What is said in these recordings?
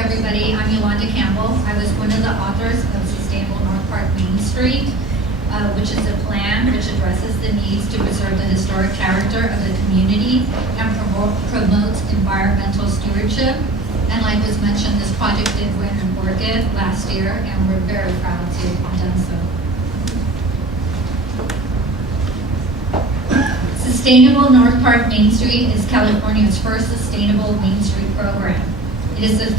everybody. I'm Yolanda Cambell. I was one of the authors of Sustainable North Park Main Street, which is a plan which addresses the needs to preserve the historic character of the community and promotes environmental stewardship. And like was mentioned, this project did win an orchid last year, and we're very proud to have done so. Sustainable North Park Main Street is California's first sustainable Main Street program. It is the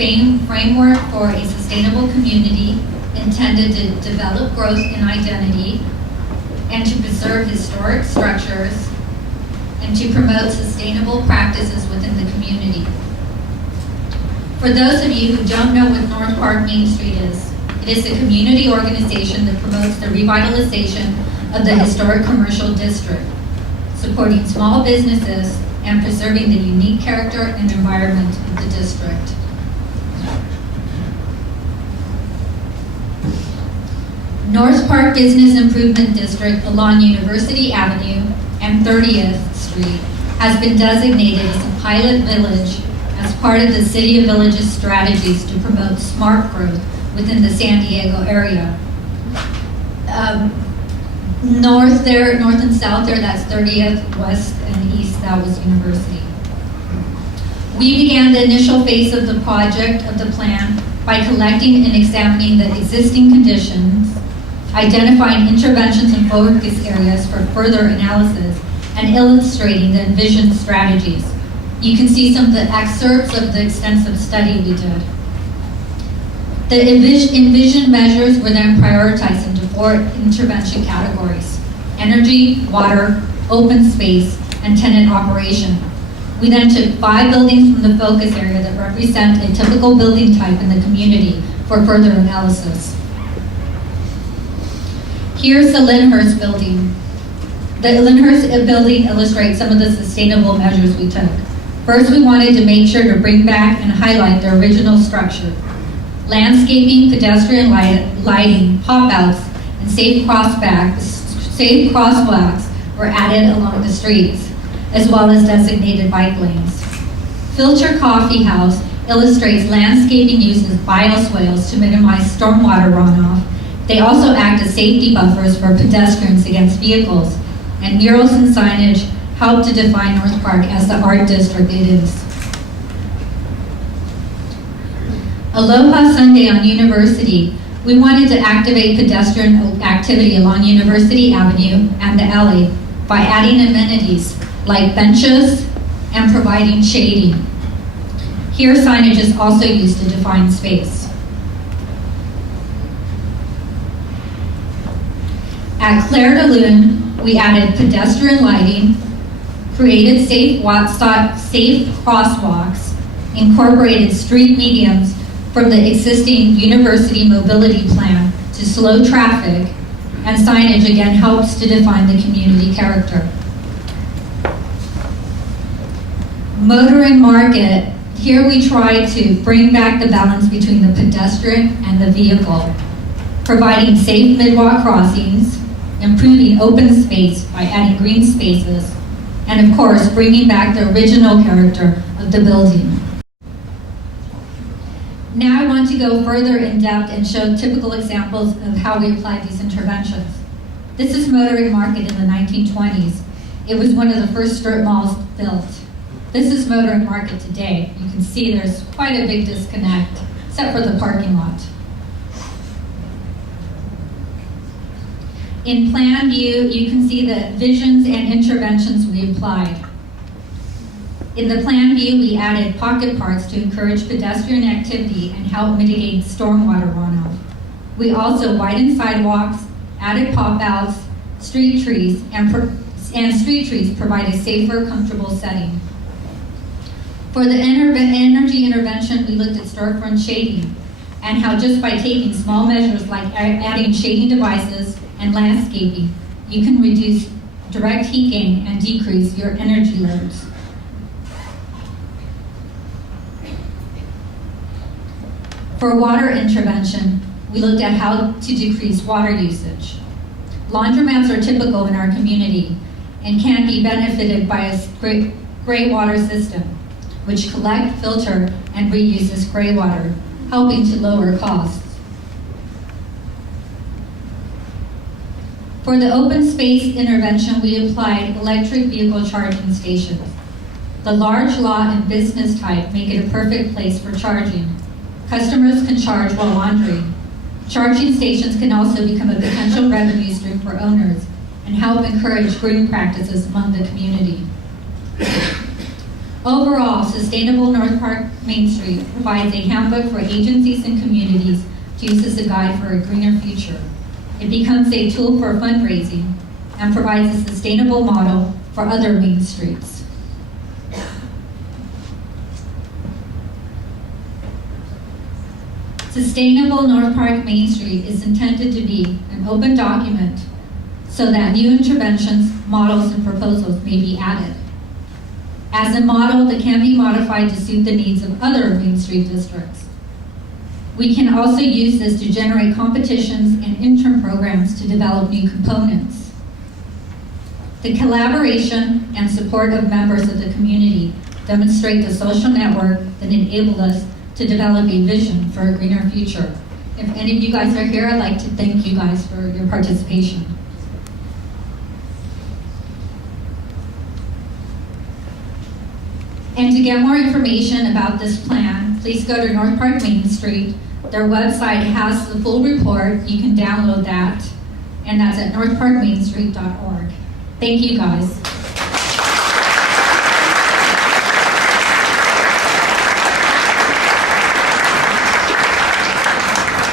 framework for a sustainable community intended to develop growth and identity and to preserve historic structures and to promote sustainable practices within the community. For those of you who don't know what North Park Main Street is, it is a community organization that promotes the revitalization of the historic commercial district, supporting small businesses and preserving the unique character and environment of the district. North Park Business Improvement District along University Avenue and 30th Street has been designated as a pilot village as part of the City of Villages strategies to promote smart growth within the San Diego area. North and south there, that's 30th, west and east, that was University. We began the initial phase of the project of the plan by collecting and examining the existing conditions, identifying interventions and focus areas for further analysis, and illustrating the envisioned strategies. You can see some of the excerpts of the extensive study we did. The envisioned measures were then prioritized into 4 intervention categories: energy, water, open space, and tenant operation. We then took 5 buildings from the focus area that represent a typical building type in the community for further analysis. Here's the Lyndhurst building. The Lyndhurst building illustrates some of the sustainable measures we took. First, we wanted to make sure to bring back and highlight the original structure. Landscaping, pedestrian lighting, pop-outs, and safe crosswalks were added along the streets, as well as designated bike lanes. Filter Coffee House illustrates landscaping uses bioswales to minimize stormwater runoff. They also act as safety buffers for pedestrians against vehicles, and murals and signage help to define North Park as the art district it is. Aloha Sunday on University. We wanted to activate pedestrian activity along University Avenue and the alley by adding amenities like benches and providing shading. Here, signage is also used to define space. At Claire de Lune, we added pedestrian lighting, created safe crosswalks, incorporated street medians from the existing university mobility plan to slow traffic, and signage again helps to define the community character. Motor and Market, here we try to bring back the balance between the pedestrian and the vehicle, providing safe mid-walk crossings, improving open space by adding green spaces, and of course, bringing back the original character of the building. Now I want to go further in depth and show typical examples of how we applied these interventions. This is Motor and Market in the 1920s. It was one of the first strip malls built. This is Motor and Market today. You can see there's quite a big disconnect, except for the parking lot. In plan view, you can see the visions and interventions we applied. In the plan view, we added pocket parks to encourage pedestrian activity and help mitigate stormwater runoff. We also widened sidewalks, added pop-outs, street trees, and street trees provide a safer, comfortable setting. For the energy intervention, we looked at storefront shading and how just by taking small measures like adding shading devices and landscaping, you can reduce direct heat gain and decrease your energy loads. For water intervention, we looked at how to decrease water usage. Laundromats are typical in our community and can be benefited by a gray water system, which collect, filter, and reuse this gray water helping to lower costs. For the open space intervention, we applied electric vehicle charging stations. The large lot and business type make it a perfect place for charging. Customers can charge while laundering. Charging stations can also become a potential revenue stream for owners and help encourage green practices among the community. Overall, Sustainable North Park Main Street provides a handbook for agencies and communities to use as a guide for a greener future. It becomes a tool for fundraising and provides a sustainable model for other main streets. Sustainable North Park Main Street is intended to be an open document so that new interventions, models, and proposals may be added. As a model that can be modified to suit the needs of other Main Street districts. We can also use this to generate competitions and intern programs to develop new components. The collaboration and support of members of the community demonstrate the social network that enabled us to develop a vision for a greener future. If any of you guys are here, I'd like to thank you guys for your participation. And to get more information about this plan, please go to North Park Main Street. Their website has the full report. You can download that, and that's at northparkmainstreet.org. Thank you, guys.